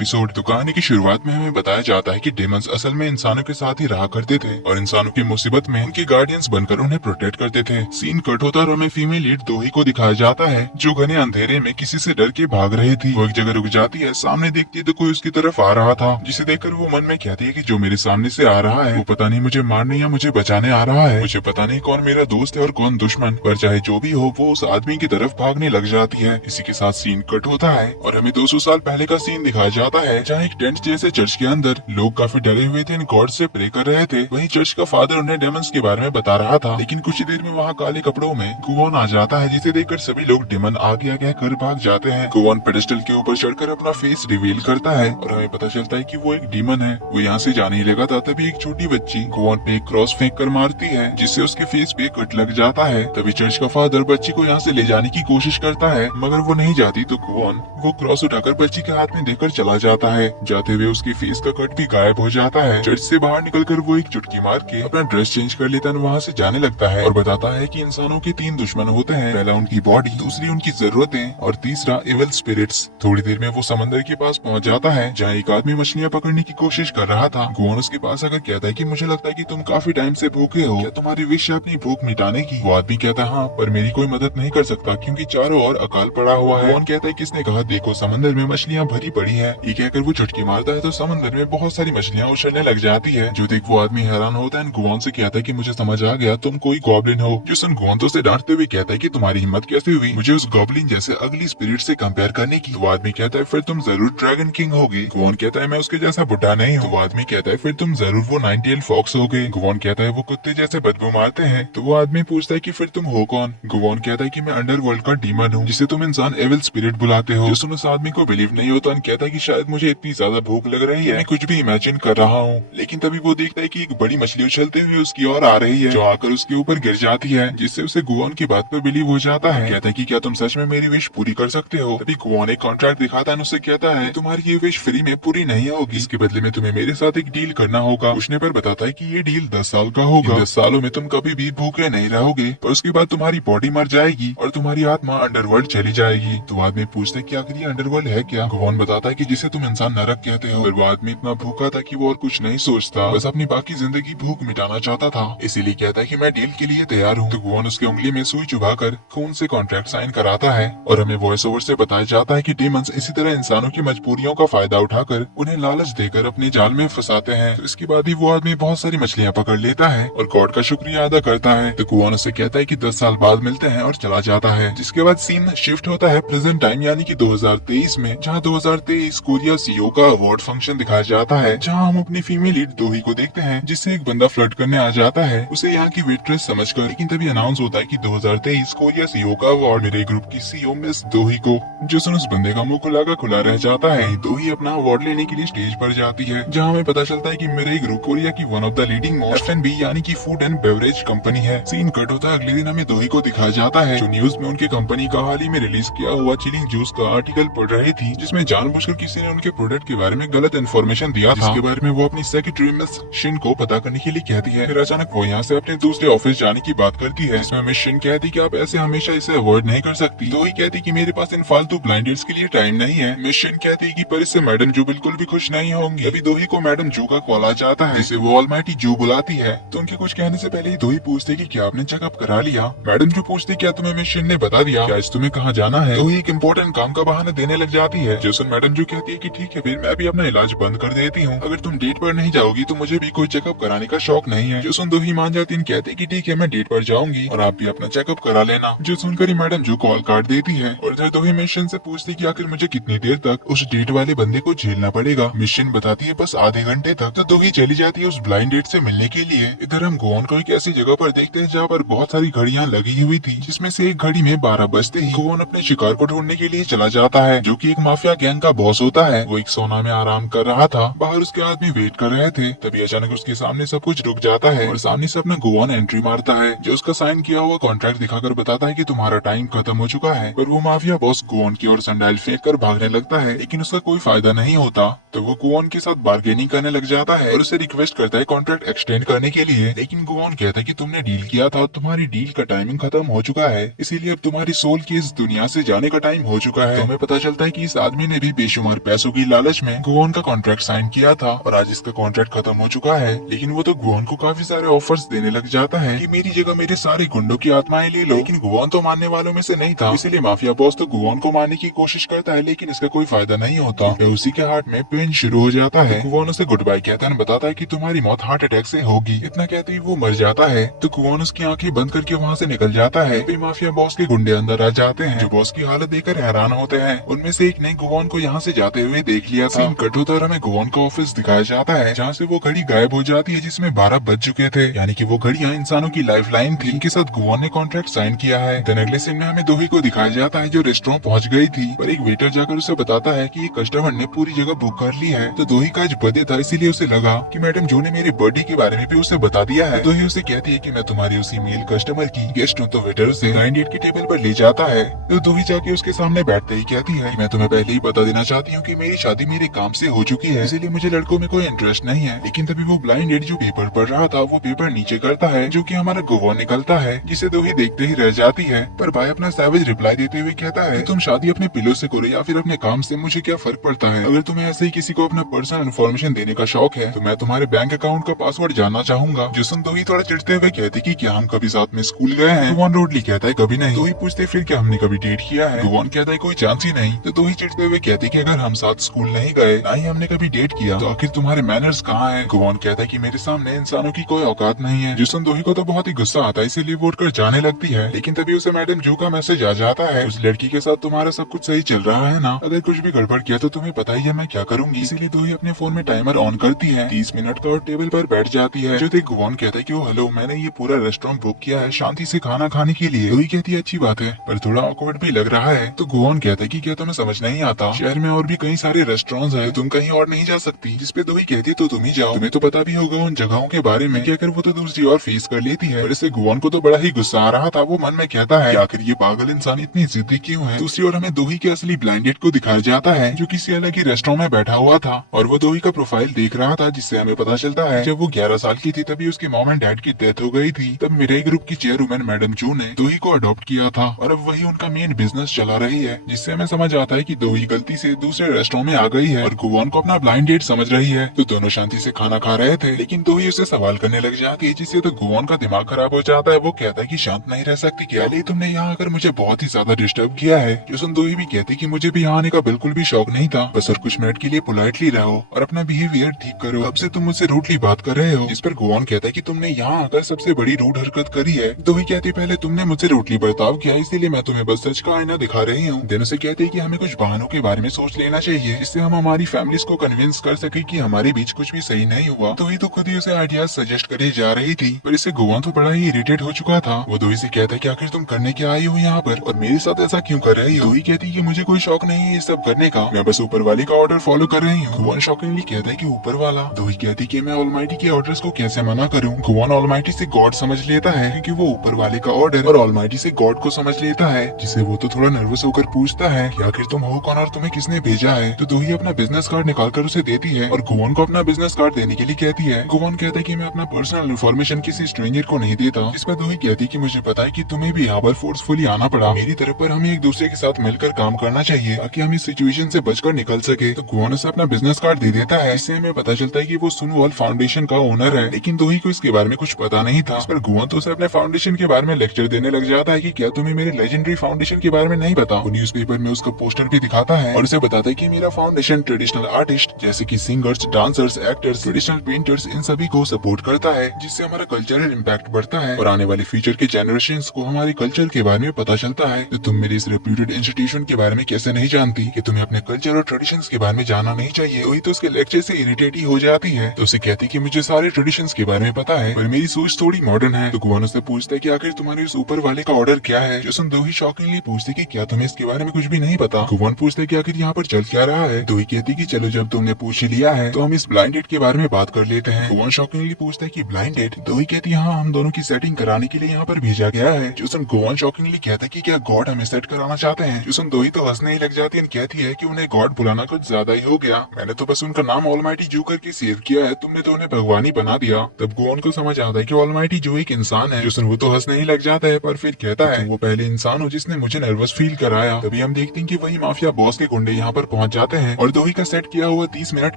Episode. तो कहानी की शुरुआत में हमें बताया जाता है कि डेमंस असल में इंसानों के साथ ही रहा करते थे और इंसानों की मुसीबत में उनके गार्डियंस बनकर उन्हें प्रोटेक्ट करते थे। सीन कट होता और हमें फीमेल लीड दोही को दिखाया जाता है जो घने अंधेरे में किसी से डर के भाग रही थी। वो एक जगह रुक जाती है, सामने देखती है तो कोई उसकी तरफ आ रहा था, जिसे देखकर वो मन में कहती है कि जो मेरे सामने से आ रहा है वो पता नहीं मुझे मारने या मुझे बचाने आ रहा है। मुझे पता नहीं कौन मेरा दोस्त है और कौन दुश्मन, पर चाहे जो भी हो वो उस आदमी की तरफ भागने लग जाती है। इसी के साथ सीन कट होता है और हमें 200 साल पहले का सीन दिखाया जाता है जहाँ एक टेंट जैसे चर्च के अंदर लोग काफी डरे हुए थे, इन गॉड से प्रे कर रहे थे। वहीं चर्च का फादर उन्हें डेमंस के बारे में बता रहा था, लेकिन कुछ ही देर में वहाँ काले कपड़ों में गुवॉन आ जाता है, जिसे देखकर सभी लोग डेमन आ गया कर भाग जाते हैं। गुवॉन पेडेस्टल के ऊपर चढ़कर अपना फेस रिवील करता है और हमें पता चलता है कि वो एक डीमन है। वो यहाँ से जाने ही लगा था तभी एक छोटी बच्ची गुवॉन पे एक क्रॉस फेंक कर मारती है, जिससे उसके फेस पे कट लग जाता है। तभी चर्च का फादर बच्ची को यहाँ से ले जाने की कोशिश करता है, मगर वो नहीं जाती तो गुवॉन वो क्रॉस उठाकर बच्ची के हाथ में देकर चला जाता है। जाते हुए उसके फेस का कट भी गायब हो जाता है। चर्च से बाहर निकलकर वो एक चुटकी मार के अपना ड्रेस चेंज कर लेता है, वहाँ से जाने लगता है और बताता है कि इंसानों के 3 दुश्मन होते हैं, पहला उनकी बॉडी, दूसरी उनकी जरूरतें और तीसरा इविल स्पिरिट्स। थोड़ी देर में वो समंदर के पास पहुँच जाता है जहाँ एक आदमी मछलियाँ पकड़ने की कोशिश कर रहा था। गुवॉन उसके पास आकर कहता है कि मुझे लगता है कि तुम काफी टाइम से भूखे हो, क्या तुम्हारी विश है अपनी भूख मिटाने की? वो आदमी कहता है हाँ, पर मेरी कोई मदद नहीं कर सकता क्योंकि चारों ओर अकाल पड़ा हुआ है। गुवॉन कहता है किसने कहा? देखो समंदर में मछलियाँ भरी पड़ी है। ये कहकर वो चुटकी मारता है तो समंदर में बहुत सारी मछलियाँ उछलने लग जाती है। जो देख वो आदमी हैरान होता है, गुवॉन से कहता है कि मुझे समझ आ गया, तुम कोई गॉब्लिन हो। जो सुन गुवॉन तो उसे डांटते हुए कहता है कि तुम्हारी हिम्मत कैसे हुई मुझे उस गॉब्लिन जैसे अगली स्पिरिट से कंपेयर करने की? वो आदमी कहता है फिर तुम जरूर ड्रैगन किंग होगे। गुवॉन कहता है मैं उसके जैसा बुढ़ा नहीं हूँ। वो आदमी कहता है फिर तुम जरूर वो 9 टेल फॉक्स होगे। गुवॉन कहता है वो कुत्ते जैसे बदबू मारते हैं। तो वो आदमी पूछता है कि फिर तुम हो कौन? गुवॉन कहता है कि मैं अंडरवर्ल्ड का डीमन हूँ, जिसे तुम इंसान एविल स्पिरिट बुलाते हो। जो सुन उस आदमी को बिलीव नहीं होता, कहता है कि शायद मुझे इतनी ज्यादा भूख लग रही है, मैं कुछ भी इमेजिन कर रहा हूँ। लेकिन तभी वो देखता है कि एक बड़ी मछली उछलते हुए उसकी ओर आ रही है, जो आकर उसके ऊपर गिर जाती है, जिससे उसे गुवॉन की बात पर बिलीव हो जाता है। कहता है कि क्या तुम सच में मेरी विश पूरी कर सकते हो? तभी गुवॉन एक कॉन्ट्रैक्ट दिखाता है, उससे कहता है तुम्हारी ये विश फ्री में पूरी नहीं होगी, इसके बदले में तुम्हें मेरे साथ एक डील करना होगा। पूछने पर बताता है कि ये डील 10 साल का होगा। 10 सालों में तुम कभी भी भूखे नहीं रहोगे, पर उसके बाद तुम्हारी बॉडी मर जाएगी और तुम्हारी आत्मा अंडरवर्ल्ड चली जाएगी। तो आदमी पूछते है कि आखिर ये अंडरवर्ल्ड है क्या? गुवॉन बताता है कि जिसे तुम इंसान नरक कहते हो। पर वो आदमी इतना भूखा था कि वो और कुछ नहीं सोचता, बस अपनी बाकी जिंदगी भूख मिटाना चाहता था, इसीलिए कहता है कि मैं डील के लिए तैयार हूँ। तो गुवॉन उसकी उंगली में सुई चुभाकर खून से कॉन्ट्रैक्ट साइन कराता है और हमें वॉइस ओवर से बताया जाता है कि डेमंस इसी तरह इंसानों की मजबूरियों का फायदा उठाकर उन्हें लालच देकर अपने जाल में फंसाते हैं। तो इसके बाद ही वो आदमी बहुत सारी मछलियाँ पकड़ लेता है और गॉड का शुक्रिया अदा करता है। तो गुवॉन उससे कहता है कि 10 साल बाद मिलते हैं और चला जाता है। जिसके बाद सीन शिफ्ट होता है प्रेजेंट टाइम यानी कि 2023 में, जहाँ 2023 कोरिया सीईओ का अवार्ड फंक्शन दिखाया जाता है, जहाँ हम अपनी फीमेल लीड दोही को देखते हैं, जिससे एक बंदा फ्लर्ट करने आ जाता है उसे यहाँ की वेट्रेस समझकर। लेकिन तभी अनाउंस होता है कि 2023 कोरिया सीईओ का अवार्ड मेरे ग्रुप की सीईओ मिस दोही को। जो सुन उस बंदे का मुंह खुला का खुला रह जाता है। दोही अपना अवार्ड लेने के लिए स्टेज पर जाती है, जहाँ हमें पता चलता है कि मेरे ग्रुप कोरिया की one of the leading F&B यानी कि फूड एंड बेवरेज कंपनी है। सीन कट होता है, अगले दिन हमें दोही को दिखाया जाता है जो न्यूज में उनके कंपनी का हाल ही में रिलीज किया हुआ चिलिंग जूस का आर्टिकल पढ़ रही थी, जिसमें जानबूझकर किसी ने उनके प्रोडक्ट के बारे में गलत इन्फॉर्मेशन दिया था, जिसके बारे में वो अपनी सेक्रेटरी मिस शिन को पता करने के लिए कहती है। फिर अचानक वो यहाँ से अपने दूसरे ऑफिस जाने की बात करती है, जिसमें मिस शिन कहती है कि आप ऐसे हमेशा इसे अवॉइड नहीं कर सकती। दोही कहती है कि मेरे पास इन फालतू ब्लाइंड डेट्स के लिए टाइम नहीं है। मिस शिन कहती है कि पर इससे मैडम जू बिल्कुल भी खुश नहीं होंगी। अभी दोही को मैडम जू का कॉल आ जाता है, जिसे वो ऑलमाइटी जू बुलाती है। तो उनके कुछ कहने से पहले ही दोही पूछती है कि क्या आपने चेकअप करा लिया? मैडम जू पूछती क्या तुम्हें मिस शिन ने बता दिया? क्या आज तुम्हें कहाँ जाना है? दोही एक इम्पोर्टेंट काम का बहाना देने लग जाती है। जो सुन मैडम जू कहती है कि ठीक है फिर मैं भी अपना इलाज बंद कर देती हूँ, अगर तुम डेट पर नहीं जाओगी तो मुझे भी कोई चेकअप कराने का शौक नहीं है। जो सुन दोही मान जाती है, कहती है कि ठीक है मैं डेट पर जाऊंगी और आप भी अपना चेकअप करा लेना। जो सुनकर ही मैडम जू कॉल काट देती है और इधर दोही मिशन से पूछती कि आखिर मुझे कितनी देर तक उस डेट वाले बंदे को झेलना पड़ेगा। मिशन बताती है बस आधे घंटे तक। तो दोही चली जाती है उस ब्लाइंड डेट से मिलने के लिए। इधर हम गुवॉन को एक ऐसी जगह पर देखते हैं जहाँ पर बहुत सारी घड़ियां लगी हुई थी, जिसमें से एक घड़ी में 12 बजते ही गुवॉन अपने शिकार को ढूंढने के लिए चला जाता है, जो कि एक माफिया गैंग का बॉस होता है। वो एक सोना में आराम कर रहा था, बाहर उसके आदमी वेट कर रहे थे। तभी अचानक उसके सामने सब कुछ रुक जाता है और सामने से अपना गुवॉन एंट्री मारता है, जो उसका साइन किया हुआ कॉन्ट्रैक्ट दिखाकर बताता है कि तुम्हारा टाइम खत्म हो चुका है। पर वो माफिया बॉस गुवॉन की ओर सनडाइल फेंक कर भागने लगता है, लेकिन उसका कोई फायदा नहीं होता। तो वो गुवॉन के साथ बार्गेनिंग करने लग जाता है और उसे रिक्वेस्ट करता है कॉन्ट्रैक्ट एक्सटेंड करने के लिए। लेकिन गुवॉन कहता है कि तुमने डील किया था, तुम्हारी डील का टाइमिंग खत्म हो चुका है, इसीलिए अब तुम्हारी सोल की इस दुनिया से जाने का टाइम हो चुका है। तो हमें पता चलता है कि इस आदमी ने भी बेशुमार पैसों की लालच में गुवोन का कॉन्ट्रैक्ट साइन किया था और आज इसका कॉन्ट्रैक्ट खत्म हो चुका है। लेकिन वो तो गुवोन को काफी सारे ऑफर्स देने लग जाता है कि मेरी जगह मेरे सारे गुंडों की आत्माएं ले लो। लेकिन गुवोन तो मानने वालों में से नहीं था, इसलिए माफिया बॉस तो गुवोन को मारने की कोशिश करता है, लेकिन इसका कोई फायदा नहीं होता। तो उसी के हार्ट में पेन शुरू हो जाता है। गुवोन उसे गुड बाय कहता है, बताता है कि तुम्हारी मौत हार्ट अटैक से होगी। इतना कहते ही वो मर जाता है। तो गुवोन उसकी आंखें बंद करके वहाँ से निकल जाता है। फिर माफिया बॉस के गुंडे अंदर आ जाते हैं, जो बॉस की हालत देखकर हैरान होते हैं। उनमें से एक ने गुवोन को यहाँ से जाते हुए देख लिया था। सीन कट होता और हमें गुवोन का ऑफिस दिखाया जाता है, जहाँ से वो घड़ी गायब हो जाती है जिसमें 12 बज चुके थे। यानी कि वो घड़ियां इंसानों की लाइफ लाइन थी, इनके साथ गुवोन ने कॉन्ट्रैक्ट साइन किया है। देन अगले सीन में हमें दोही को दिखाया जाता है, जो रेस्टोरेंट पहुंच गई थी, पर एक वेटर जाकर उसे बताता है कि कस्टमर ने पूरी जगह बुक कर ली है। तो दोही का आज बर्थडे था, इसीलिए उसे लगा कि मैडम जो ने मेरे बर्थडे के बारे में भी उसे बता दिया है। दोही उसे कहती है कि मैं तुम्हारी उसी मेल कस्टमर की गेस्ट हूँ। तो वेटर उसे ब्लाइंड डेट के टेबल पर ले जाता है। तो दोही जाके उसके सामने बैठते ही कहती है, मैं तुम्हें पहले ही बता देना चाहती हूँ कि मेरी शादी मेरे काम से हो चुकी है, इसीलिए मुझे लड़कों में कोई इंटरेस्ट नहीं है। लेकिन तभी वो ब्लाइंड डेट जो पेपर पढ़ रहा था वो पेपर नीचे करता है, जो कि हमारा गुवोन निकलता है, जिसे दोही देखते ही रह जाती है। पर भाई अपना सैवेज रिप्लाई देते हुए कहता है कि तुम शादी अपने पिलो से करो या फिर अपने काम से, मुझे क्या फर्क पड़ता है। अगर तुम्हें ऐसे ही किसी को अपना पर्सनल इन्फॉर्मेशन देने का शौक है तो मैं तुम्हारे बैंक अकाउंट का पासवर्ड जानना चाहूंगा। जो सुन दोही थोड़ा चिढ़ते हुए कहती कि क्या हम कभी साथ में स्कूल गए हैं। गुवोन रोडली कहता है कभी नहीं। दोही पूछते फिर क्या हमने कभी डेट किया है। गुवोन कहता है कोई चांस ही नहीं। तो दोही चिढ़ते हुए कहती कि अगर हम साथ स्कूल नहीं गए, ना ही हमने कभी डेट किया, तो आखिर तुम्हारे मैनर्स कहाँ हैं। गुवोन कहता है कि मेरे सामने इंसानों की कोई औकात नहीं है। जिसन दोही को तो बहुत ही गुस्सा आता है, इसीलिए वो उठकर जाने लगती है। लेकिन तभी उसे मैडम जू का मैसेज आ जाता है, उस लड़की के साथ तुम्हारा सब कुछ सही चल रहा है ना, अगर कुछ भी गड़बड़ किया तो तुम्हें पता ही है मैं क्या करूंगी। इसीलिए दोही अपने फोन में टाइमर ऑन करती है 30 मिनट का और टेबल पर बैठ जाती है। जो देख गुवोन कहता है कि ओ हेलो, मैंने ये पूरा रेस्टोरेंट बुक किया है शांति से खाना खाने के लिए। दोही कहती है अच्छी बात है, पर थोड़ा ऑकवर्ड भी लग रहा है। तो गुवोन कहता है कि क्या तुम्हें समझ नहीं आता, शहर में और भी कई सारे रेस्टोरेंट्स हैं, तुम कहीं और नहीं जा सकती। जिसपे दोही कहती है तो तुम ही जाओ, तुम्हें तो पता भी होगा उन जगहों के बारे में। कहकर वो तो दूसरी और फेस कर लेती है। और इससे गुवोन को तो बड़ा ही गुस्सा आ रहा था। वो मन में कहता है आखिर ये पागल इंसान इतनी जिद्दी क्यों है। दूसरी ओर हमें दोही के असली ब्लाइंड डेट को दिखाया जाता है, जो किसी अलग ही रेस्टोरेंट में बैठा हुआ था और वो दोही का प्रोफाइल देख रहा था, जिससे हमें पता चलता है जब वो 11 साल की थी तभी उसके मॉम एंड डैड की डेथ हो गई थी। तब मेरे ग्रुप की चेयरवुमन मैडम जू ने दोही को अडॉप्ट किया था और अब वही उनका मेन बिजनेस चला रही है, जिससे हमें समझ आता है कि दोही गलती से दूसरे रेस्टोरेंट में आ गई है और गुवोन को अपना ब्लाइंड डेट समझ रही है। तो दोनों शांति से खाना खा रहे थे, लेकिन दोही उसे सवाल करने लग जाती है, जिससे तो गुवोन का दिमाग खराब हो जाता है। वो कहता है कि शांत नहीं रह सकती क्या, लेकिन तुमने यहाँ आकर मुझे बहुत ही ज्यादा डिस्टर्ब किया है। जो सुन दोही भी कहती कि मुझे भी यहाँ आने का बिल्कुल भी शौक नहीं था, बस और कुछ मिनट के लिए पोलाइटली रहो और अपना बिहेवियर ठीक करो, अब से तुम मुझसे रूडली बात कर रहे हो। जिस पर गुवोन कहता है कि तुमने यहाँ आकर सबसे बड़ी रूड हरकत करी है। दोही कहती पहले तुमने मुझसे रूडली बर्ताव किया, इसीलिए मैं तुम्हें बस सच का आईना दिखा रही हूँ। दिन से कहते हैं कि हमें कुछ बहानों के बारे में सोच लेना चाहिए, जिससे हम हमारी फैमिलीज को कन्विंस कर सके कि हमारे बीच कुछ भी सही नहीं हुआ। दोही तो खुद ही उसे आइडियाज सजेस्ट करे जा रही थी, पर इससे गुवोन तो बड़ा ही इरिटेट हो चुका था। वो दोही से कहता है कि आखिर तुम करने क्या आई हो यहाँ पर और मेरे साथ ऐसा क्यों कर रही हो। दोही कहती है कि मुझे कोई शौक नहीं है ये सब करने का, मैं बस ऊपर वाले का ऑर्डर फॉलो कर रही हूँ। गुवोन शॉकिंगली कहता है कि ऊपर वाला। दोही कहती कि मैं ऑलमाइटी के ऑर्डर्स को कैसे मना करूँ। गुवोन ऑलमाइटी से गॉड समझ लेता है, क्योंकि वो ऊपर वाले का ऑर्डर और ऑलमाइटी से गॉड को समझ लेता है, जिसे वो तो थोड़ा नर्वस होकर पूछता है कि आखिर तुम हो कौन और तुम्हें किसने भेजा है। तो दोही अपना बिजनेस कार्ड निकालकर उसे देती है और गुवोन को अपना बिजनेस कार्ड देने के लिए कहती है। गुवोन कहता है कि मैं अपना पर्सनल इन्फॉर्मेशन किसी स्ट्रेंजर को नहीं देता। इस पर दोही कहती कि मुझे पता है कि तुम्हें भी यहाँ पर फोर्सफुली आना पड़ा, मेरी तरफ पर हमें एक दूसरे के साथ मिलकर काम करना चाहिए ताकि हम इस सिचुएशन से बचकर निकल सके। तो गुवोन उसे अपना बिजनेस कार्ड दे देता है, इससे हमें पता चलता है कि वो सुनवॉल फाउंडेशन का ओनर है। लेकिन दोही को इसके बारे में कुछ पता नहीं था। इस पर गुवोन तो उसे अपने फाउंडेशन के बारे में लेक्चर देने लग जाता है कि क्या तुम्हें मेरे लेजेंडरी फाउंडेशन के बारे में नहीं पता। वो न्यूज़पेपर में उसका पोस्टर भी दिखाता है और उसे बताता है कि मेरा फाउंडेशन ट्रेडिशनल आर्टिस्ट जैसे कि singers, dancers, actors, traditional painters इन सभी को सपोर्ट करता है, जिससे हमारा कल्चरल इम्पैक्ट बढ़ता है और आने वाले फ्यूचर के जनरेशन को हमारे कल्चर के बारे में पता चलता है। तो तुम मेरे इस रेप्यूटेड इंस्टीट्यूशन के बारे में कैसे नहीं जानती कि तुम्हें अपने कल्चर और ट्रेडिशंस के बारे में जानना नहीं चाहिए। वही तो उसके लेक्चर से इरिटेट ही हो जाती है। तो उसे कहती कि मुझे सारे ट्रेडिशंस के बारे में पता है पर मेरी सोच थोड़ी मॉडर्न है। तो गुवोन उससे पूछता है कि आखिर तुम्हारे उस ऊपर वाले का ऑर्डर क्या है। जो सुन दोही शॉकिंगली पूछती कि क्या तुम्हें इसके बारे में कुछ भी नहीं पता। गुवोन पूछता है कि आखिर यहाँ पर चल क्या रहा है। दोही कहती कि चलो जब तुमने पूछ ही लिया है तो हम इस ब्लाइंड डेट के बारे में बात कर लेते हैं। गुवोन शॉकिंगली पूछता है कि ब्लाइंड डेट। दोही कहती हाँ, हम दोनों की सेटिंग कराने के लिए यहाँ पर भेजा गया है। जो सुन गुवोन शॉकिंगली कहता है कि क्या गॉड हमें सेट कराना चाहते हैं। जो सुन दोही तो हंसने ही लग जाती है, कहती है कि उन्हें गॉड बुलाना कुछ ज्यादा ही हो गया, मैंने तो बस उनका नाम ऑलमाइटी जू करके सेव किया है, तुमने तो उन्हें भगवान ही बना दिया। तब गुवोन को समझ आता है कि ऑलमाइटी जू एक इंसान है। जो सुन वो तो हंसने ही लग जाता है, पर फिर कहता है वो पहले इंसान हो जिसने मुझे नर्वस फील कराया। तभी हम देखते हैं कि वही माफिया बॉस के गुंडे यहाँ पर पहुंच जाते हैं और दोही का सेट किया हुआ 30 मिनट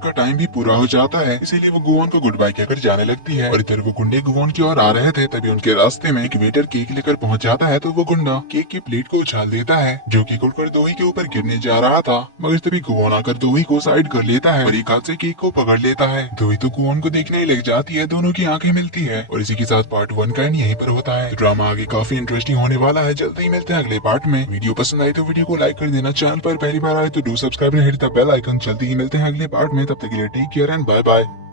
का टाइम भी पूरा हो जाता है, इसीलिए वो गुवोन को गुड बाय कहकर जाने लगती है। और इधर वो गुंडे गुवोन की ओर आ रहे थे, तभी उनके रास्ते में एक वेटर केक लेकर पहुंच जाता है, तो वो गुंडा केक की प्लेट को उछाल देता है जो कि उड़कर दोही के ऊपर गिरने जा रहा था, मगर तभी गुवोन आकर दोही को साइड कर लेता है और एक हाथ से केक को पकड़ लेता है। दोही तो गुवोन को देखने ही लग जाती है, दोनों की आंखें मिलती है और इसी के साथ पार्ट 1 का एंड यहीं पर होता है। ड्रामा आगे काफी इंटरेस्टिंग होने वाला है, जल्दी ही मिलते हैं अगले पार्ट में। वीडियो पसंद आई तो वीडियो को लाइक कर देना, चैनल पर पहली बार आए तो do subscribe and hit the bell icon. जल्दी ही मिलते हैं अगले पार्ट में, तब तक के लिए take care and bye bye.